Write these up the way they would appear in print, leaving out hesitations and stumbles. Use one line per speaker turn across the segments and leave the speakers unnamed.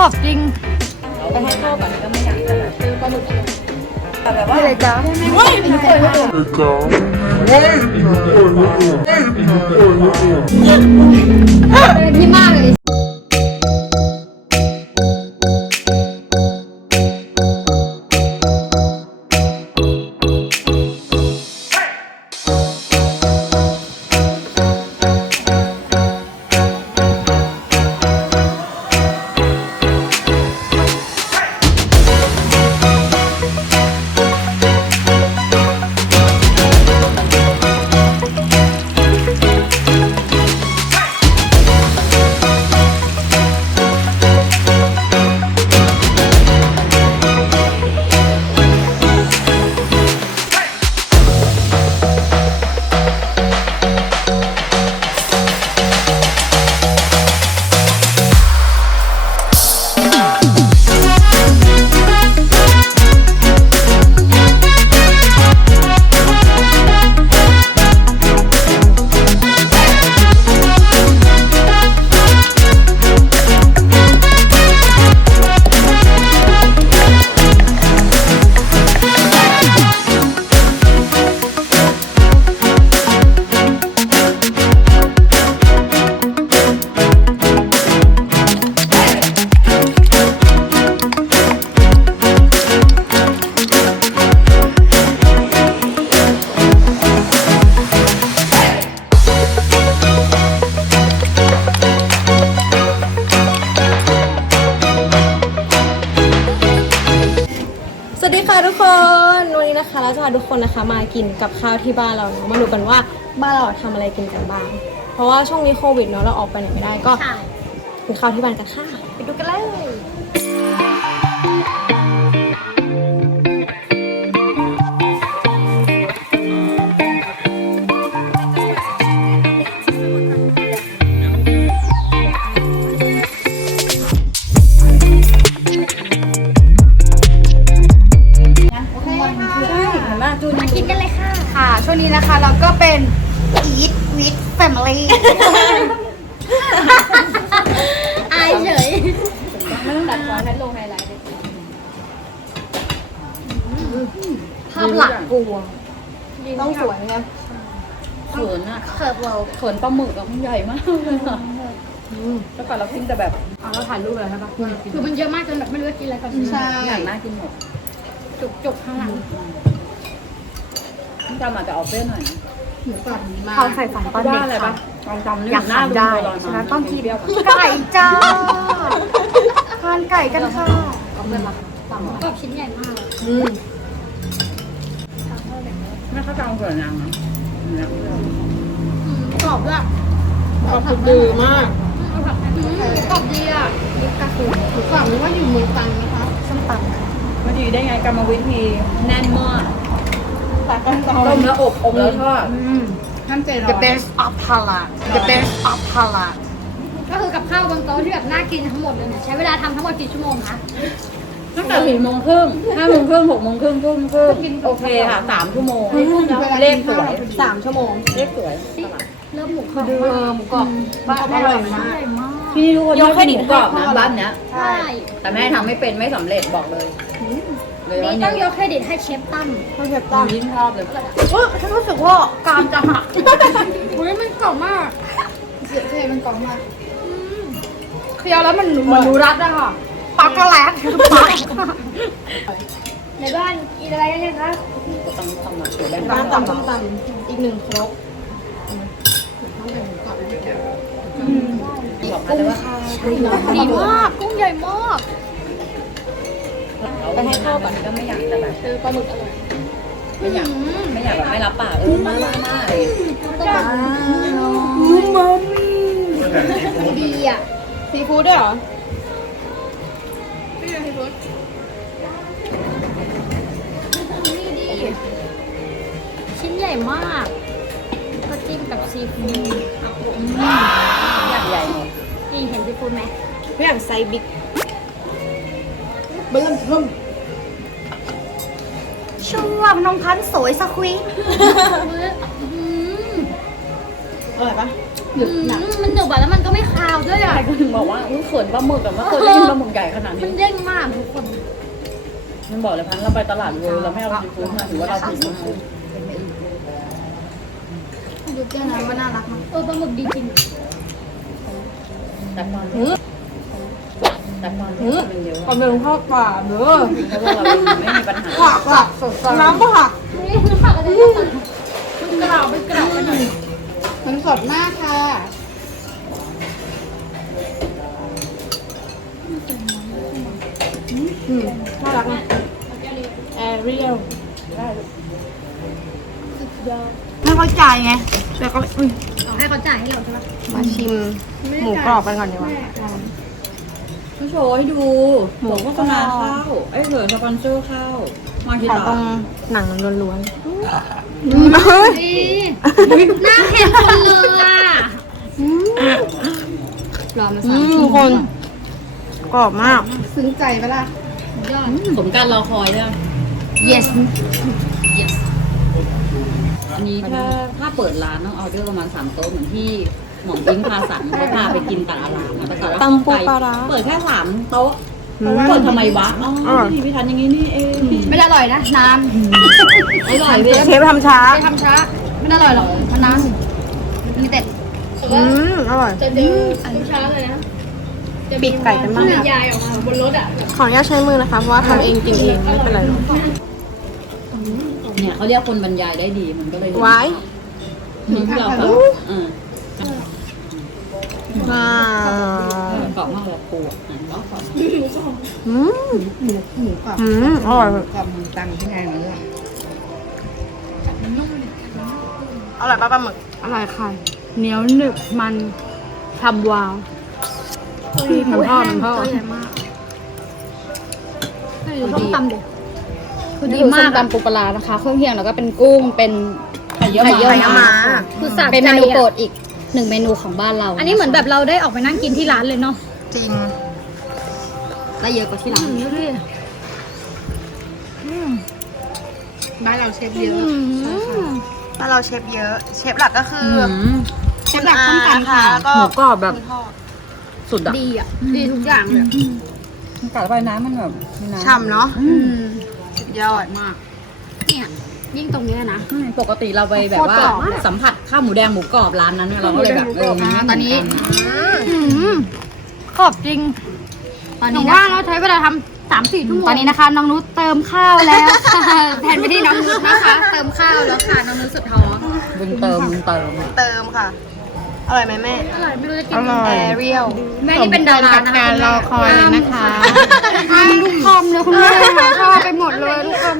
อบจริง
ไปให้เข้าก่อนก็ไม่อยากจะแบบปลาหมึกแบบว่า
อะไรจ๊ะ
เฮ้ยไม่เคยไม่เคย
ที่มากเลยสวัสดีค่ะทุกคนวันนี้นะคะเราจะพาทุกคนนะคะมากินกับข้าวที่บ้านเราเนาะมาดูกันว่าบ้านเราทำอะไรกินกันบ้างเพราะว่าช่วงนี้โควิดเนาะเราออกไปไหนไม่ได้ก็กินข้าวที่บ้านกันค่ะไปดูกันเลย
มากินกันเลยค่ะ
ค่ะช่วงนี้นะคะเราก็เป็น Eat with Family
อายเฉยไม่ต้องตัดช้อนนั้นลงไฮไลท์เลย
ภาพหลักกลัวต้องสวยไง
เขินอะเขินปลาหมึกอะมันใหญ่มากเลยอะแล้วก่อนเรากินแต่แบบ
เราถ่ายรูปเลยใช่ปะ
คือมันเยอะมากจนแบบไม่รู้จะกินอะไรก่อนใช่อย่างน่ากินหมดจุกข้างหลังจำอาจจะออกเปรี้ยวหน่อย
ความใฝ่ฝันตอนเด็กค่ะ
จำ
อยากทำได้ฉะนั้นต้องกินไก่จ้าทานไก่กันค่ะ
ก็ชิ้นใหญ่มากไม่เข้าใจเอาเกินยังนะ
กรอบด้วย
กรอบดีมาก
กรอบดีอ่ะยุคกระสุนหรือว่าว่าอยู่เมืองตรังไหมคะส้มตำ
มันดีได้ไงกรรมวิธีแน่นมากต้มแล้วอบแล้วทอด
ท่านเจร The best of Pala The best of Pala
ก็คือกับข้าวบนโต๊ะที่แบบน่ากินทั้งหมดเลยเนี่ยใช้เวลาทำทั้งหมดกี่ชั่วโมงคะ
ตั้งแต่4 โมงครึ่ง5 โมงครึ่ง6 โมงครึ่งทุ่มครึ่งโอเคค่ะ3 ชั่วโมงเลขสวย
3 ชั่วโมง
เลขสวย
เริ่มหมูกรอบ
หมูกรอบบ้านอร่อยมาก
ที่นี่ทุกคนยกให้หมูกรอบนะบ้านเนี้ย
ใช่
แต่แม่ทำไม่เป็นไม่สำเร็จบอกเลย
นี่ต้องยกเครดิตให้เชฟตั้ม
ยิ่งชอบเลย
ฉันรู้สึกว่ากามจะหัก
อุ้ยมันกรอบมาก
เสียใจมันกรอบมากเคี้ยวแล้วมันเหมือนนูรัดอะค่ะปากกระแลก
ในบ้านกินอะไรกันเนี่ยคะ
ต้องทำหนักตัวแบงค์
บ้านตำอีก1 ครก
บอกมาเลยว่า
ดีมากกุ้งใหญ่มาก
ไปให้เข้าก่อนก็ไม่อยากจะแบบ
ปลาหมึกอร่อย
ไม่อยากแบบไม่รับปากมา
ดีอ่ะ
ซีฟู้ดด้วยเหรอ
นี่ดีชิ้นใหญ่มากก็จิ้มกับซีฟู้ด
อย่างใหญ่
นี่เห็นซีฟู้ดไหม
เรื่องไซบิ๊กเบิ้ลเพิ่มช่วงน้องพันสวยสควี
อร่อยปะหนึบหนัก
มันหนึบอะแล้วมันก็ไม่คาวด้วยอะ
ใช่ก็ถึงบอกว่าเขินปลาหมึกอะไม่เคยได้กินปลาหมึกใหญ่ขนาด
มัน
นี้
เด้งมากทุกคน
มันบอกเลยพันเราไปตลาดเวิร์เราไม่เอาซีฟู้ดมาถือว่าเราผิดมากเลย
ดูเจ้านะว่าน่ารักมากปลาหมึกดีจริง
แต่ตอนแต่ตอนมันเยอะ
ความเป็นข้าวปลาเด้อ
เพราะว่าเราไม่มีปัญหา
ผักน้ำผัก
นี่น้ำผักอะไรน้ำผักมันกรอบไปหน่อย
มันสดมากค่ะ
น่ารักนะแอเรียล
ไม่เข้าใจไง แต่ก็
เอาให้เขาจ่ายให้เราใช่ปะ
มาชิมหมูกรอบกันก่อนดีกว่า
เขาโชว์ให้ดูบอกว่าโฆษณาข้าวเหลือสปอนเซอร์ข้าวมาที่
ขอ
ตา
ตรงหนังล้วน
ดีหน้าเห็นคนเลยอ่ะรอมา
ๆ
สาม
ทุกคนกรอบมาก
ซึ้งใจปะล่ะ
ยอด
สมการรอคอยใช่ไหม
yes
อันนี้ถ้าเปิดร้านต้องออเดอร์ประมาณ3โต๊ะเหมือนที่หมอปิ้งพาสั่งเขาพาไปกินแต่ละร้านนะแต่ละ
ตำปูปลาร้า
เปิดแค่3โต๊ะเปิดทำไมวะอ๋อพี่ทันอย่างนี้นี่เอง
ไม่ได้อร่อยนะนาน
อร่อยเลย
เชฟทำช้า
ไปทำช้าไม่ได้อร่อยหรอกมันนานมีแต่
อร่อย
จะเจออันช้าเลยนะ
ปีกไก่กันบ้าง
ยายออกมาบนรถอ่ะ
ขออนุญาตใช้มือนะคะ เพราะว่าทำเองกินเองไม่เป็นไรหรอก
เนี่ยเขาเรียกคนบรรยายได้ดีมันก็เลย
ไว้
ที่เราแบบ
ว้าว
กรอบมากแบบปูอ่ะก็กรอบ
อืม
หมูกรอบ
อร่อย
กรอบหมูตังที่ไงมันเลย
อร่อยปลาหมึก
อร่อยค่ะ เหนียวหนึบมันทำวาวมันทอดมันทอด
ตัวใหญ่มากให้ดูส้มตำดิ
คือดีมากตำปูปลานะคะ เครื่องเคียงแล้วก็เป็นกุ้งเป็น
ไข่เยอะ
ไข่เยี่ยว
ไข่
ม้า
ม้า
คือสะใจ
เป็นเมนูโปรด
อะ
อีก1เมนูของบ้านเรา
อันนี้เหมือนแบบเราได้ออกไปนั่งกินที่ร้านเลยเนาะ
จริง
ได้เยอะกว่าที่ร้าน
ดูดิ
บ้านเราเชฟเยอะ
ถ้าเราเชฟเยอะ เชฟหลักก็คืออ
เชฟหลักต้องการค่ะ
แล้วก็
หมูกรอบแบบ
คุณพ่อ
สุดอ่ะ
ดีอ่ะดีทุกอย่างเลย
กัดไปน้ำมันแบบมีน้ำ
ฉ่ำเนาะสุดยอด
มากเนี่ยยิ่งตรงเนี้ยนะ
ปกติเราไปแบบว่า
โคตรกรอบอะ
สัมผัสข้าวหมูแดงหมูกรอบร้านนั้นเราก็เลยแบบ
ตอนนี้
กรอบจริง
ตอน
หนู
นี้
ว่า
นะ
เราใช้เวลาทำ3-4 ชั่วโมง
ตอนนี้นะคะน้องนุชเติมข้าวแล้วค่ะแทนไปที่น้องนุชนะคะ เติมข้าวแล้วค่ะน้องนุชสุดท้อง
บุญเติม
เติมค่ะ อร่อยไหมแม่
อร่อยไม่รู้จะกิน
แอเรียล
แม่นี่เป็นดารานะคะ
การรอคอยเลยนะคะลูกคอมเลยคุณแม่ชอบไปหมดเลยลูกคอม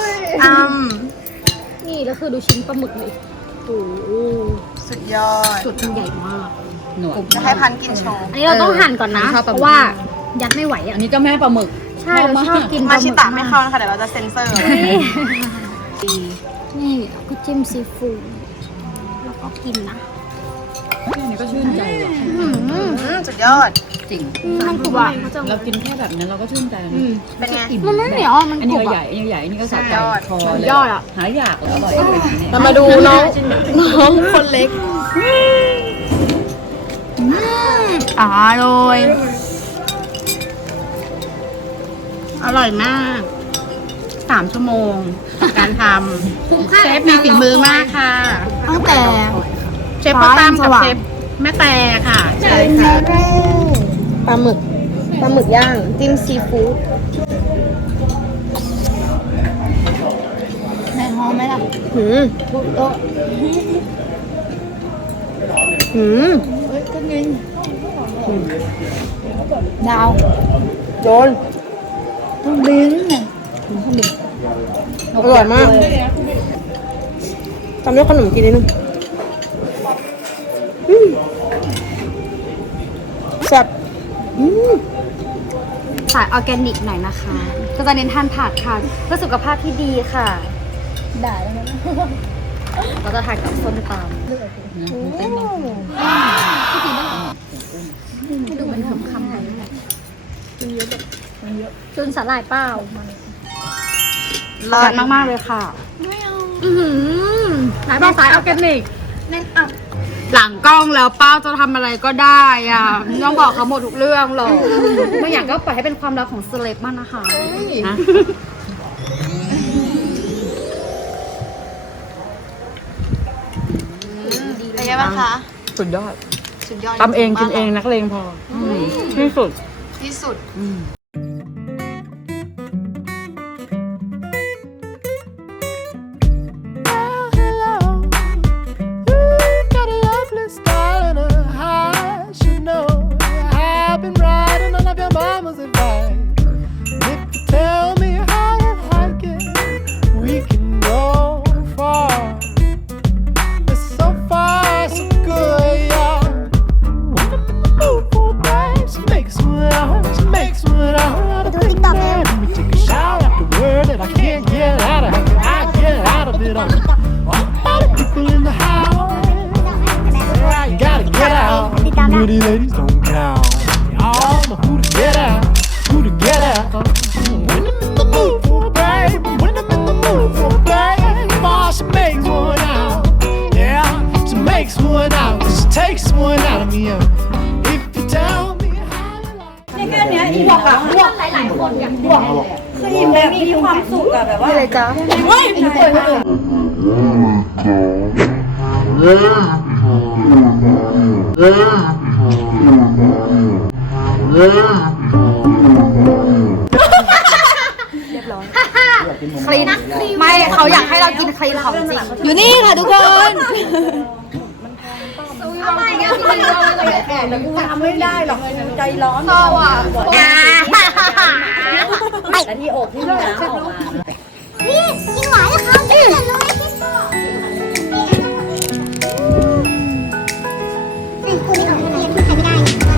นี่แล้วคือดูชิ้นปลาหมึกเลยโอ้โห
สุดยอด
สุดมันใหญ่มาก
หนวด
จะให้พันกินโชว์
อันนี้เราต้องหั่นก่อนนะ เพราะว่ายัดไม่ไหวอ่ะ
อันนี้เจ้าแม่ปลาหมึก
ใช่เราชอบกินป
มา
ลาห
ชิ
มึก
ตะไม่เข้านะคะ เดี๋ยวเราจะเซ็นเซอร์
นี่ก็จิ้มซีฟู้ดแล้วก็กินนะ
อันนี้ก็ชื่นใจว่ะ
สุดยอด
จริง
มันคือว่า
เรากินแค่แบบนั้นเราก็ชื่นใจนะ
เป็นไง
มันไม่เหนียวมัน
อัน
ก
นี้
รุบ
ให
อ่ะ
ญ่อันนี้ใหญ่อันนี้ก็สะใจ
ยอด
คอเลย
ยอดอะ
หายอยากเลยอร่อยเลยเนี่ย
เรามาดูน้องคนเล็ก
อร่อยอร่อยมาก3 ชั่วโมงกับการทำเชฟมีฝีมือมากค่ะ
ตั้งแต่
เชฟป้าตั้มกับเชฟแม่แต่ค่ะ
ใช่ค่ะปลาหมึกย่าง จิ้มซีฟู้ด
ในห้องไหมล่ะ ดาว
โดน
ลิ้นเนี่ย
อร่อยมากตำด้วยขนมกินนิดนึงแซ่บ
สายออร์แกนิกหน่อยนะคะ ก็จะเน้นทานผักค่ะเพื่อสุขภาพที่ดีค่ะได้แล้วนะเราจะทานกับส้มตำ
ให้ดูเป็นคำๆเลยมันเยอะแบบมันเยอะจนสาหร่ายเปล่ามัน
เลิศ
มากๆเลยค่ะ
ไหนบอกสายออร์แกนิก
เน้นอ่ะ
หลังกล้องแล้วป้าจะทำอะไรก็ได้อ่ะไม่ต้องบอกเขาหมดทุกเรื่องหรอก
ไม่อยากก็ปล่อยให้เป็นความลับของเซเลบมากนะคะนะ
เป็นไงบ้างคะ
สุดยอด
สุดยอด
ทำเองกินเองนักเลงพอที่สุด
ที่สุด
Got a lovely style and I should know. I've been riding all of your mama's advice. If you tell me how you like it, we can go far. It's so far, so good, y'all. When I'm in the mood for a dance, she makes one out. She makes one out. Let me take a shower afterward that I can't get out of. I get out of it. All the people in the house. You gotta get out. Pretty ladies don't count. Y'all know who to get out. Who to get out. When I'm in the mood for a babe. When I'm in the mood for a babe. Oh, she makes one out. Yeah, she makes one out. She takes one out of me. If you tell me how you like.
แค่เนี้ยอีบวกอะบวกหลายๆคนอย่างบวกคืออิ่มแบบมีความสุขอะแบบว่าอะไรจ๊ะเฮ้ยไม่เคยคนอื่น
คลีนไม่เขาอยากให้เรากินคลีนของจริง
อยู่นี่ค่ะทุกคน
แต่กูทำไม่ได้หรอกใจร้อนแต่ที่อกที่น้ำออกมา
นี่กินหวานนะคะกินเลยพี่ปอคุณนี่ของพี่ที่ใครไม่ได้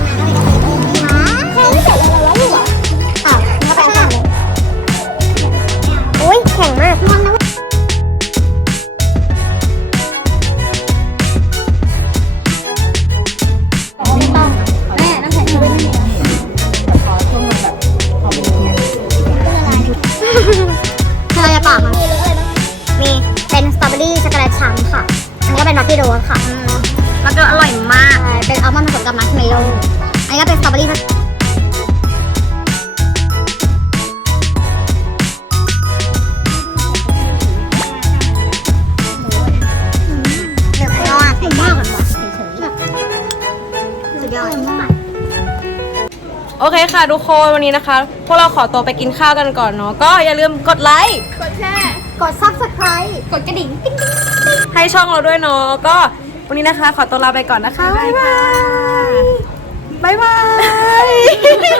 เคยไม่เสร็จเลยเราอยู่เหรออ้าวเข้าไปข้างเลยอุ้ยแข็งมากมองนะแม่น้ำแข็งจะไม่มีคืออะไรปากคะมีเป็นสตรอเบอรี่ช็อกโกแลตชังค่ะ อันนี้ก็เป็นบัฟฟี่โรสค่ะ แล้วก็อร่อยมาก เป็นอัลมอนด์ผสมกับมัชเมลโล่อันนี้ก็เป็นสตรอเบอรี่เดือดร้อนมากเลยสุดยอดมาก
โอเคค่ะทุกคนวันนี้นะคะ พวกเราขอตัวไปกินข้าวกันก่อนเนาะก็อย่าลืมกดไลค์
กด subscribe กดกระดิ่งติ๊งติ๊ง
ให้ช่องเราด้วยเนาะก็วันนี้นะคะ ขอตัวลาไปก่อนนะคะบ๊ายบายบ๊ายบาย